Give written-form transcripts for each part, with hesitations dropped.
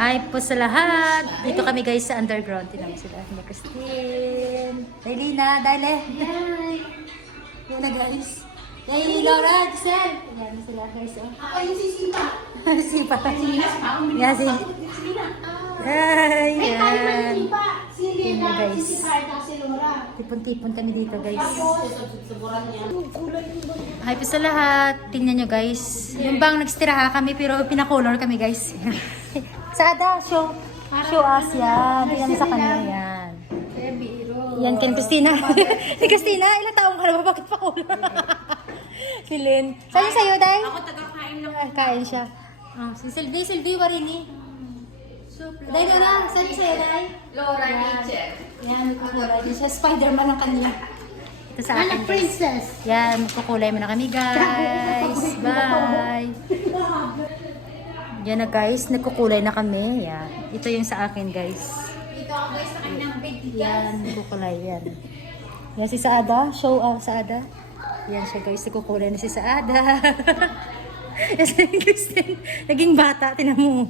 Hi po sa lahat. Dito kami guys sa underground. Tinawag sila. Ni Christine. Dailina, Daile. Hi. Yan na guys. Yay, Laura, Giselle. Yan sila guys. Ako yung sisipa. Sipa. Yan si. Hi. Yan. Si Yan na, Lena, guys. si Carla, si Laura. Tipon-tipon kami dito guys. Suburan niya. Hi po sa lahat. Tingnan nyo guys. Yung bang nagstiraha kami pero pinakolor kami guys. Sada, show us yan. Tingnan mo sa kanya yan. Yan kay Christina. Si Christina, ilang taong ka na ba? Bakit pa kolor? Si Lynn. Saan yung sa'yo, Day? Ako taga-kain lang. Kain siya. Si Sylvie Warini. Day, Dora, saan yung sa'yo, Day? Laura Nietzsche. Yan, magkukulay din siya. Spider-Man ang kanila. Ito sa akin, guys. Princess. Yan, magkukulay mo na kami, guys. Bye. Yan na, guys. Nagkukulay na kami. Yan. Ito yung sa akin, guys. Ito ako guys sa kanilang big Yan, nagkukulay. Yan. Yan si Saada. Show off, Saada. Yan siya, guys. Nagkukulay na si Saada. Yan si Christine. Naging bata. Tinan mo.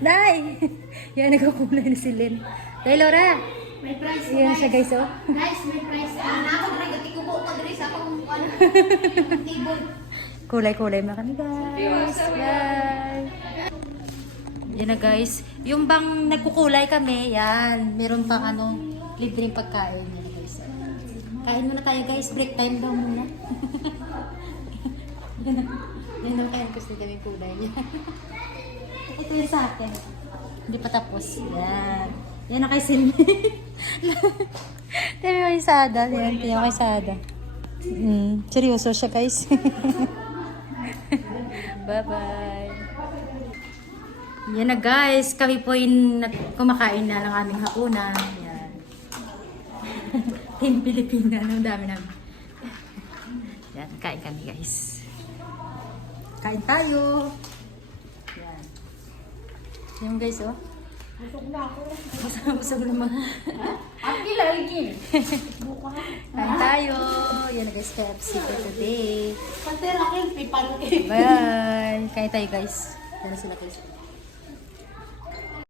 Day! Yan, nagkukulay na si Lynn. Day, Laura. May price po Yan siya, guys, oh. Guys, may price. Ako na rin gatikubo ko diri sa akong table. Kulay-kulay mga kami, guys. Bye. Yan na, guys. Yung bang nagkukulay kami, yan. Meron pang libreng pagkain. Yan na, guys. Kain muna tayo, guys. Break time daw muna. Yan ang kain gusto kami kulay. Ito yung sa akin. Hindi pa tapos. Yan. Yan na kay Sylvie. Tingnan mo yung Sada. Yan, tingnan mo kay Sada. Seryoso siya, guys. Bye-bye. Yan na, guys. Kami po yung kumakain na ng aming hapunan. Yan. Team Pilipina. Ang dami namin. Yan, kain kami, guys. Kain tayo. Yan. Yan, guys, oh. Busog na ako. Busog naman. Aki lagi. Kain tayo. Yan na, guys. KFC for today. Pantera akin, pipal. Bye. Kain tayo, guys. Yan na sila, guys.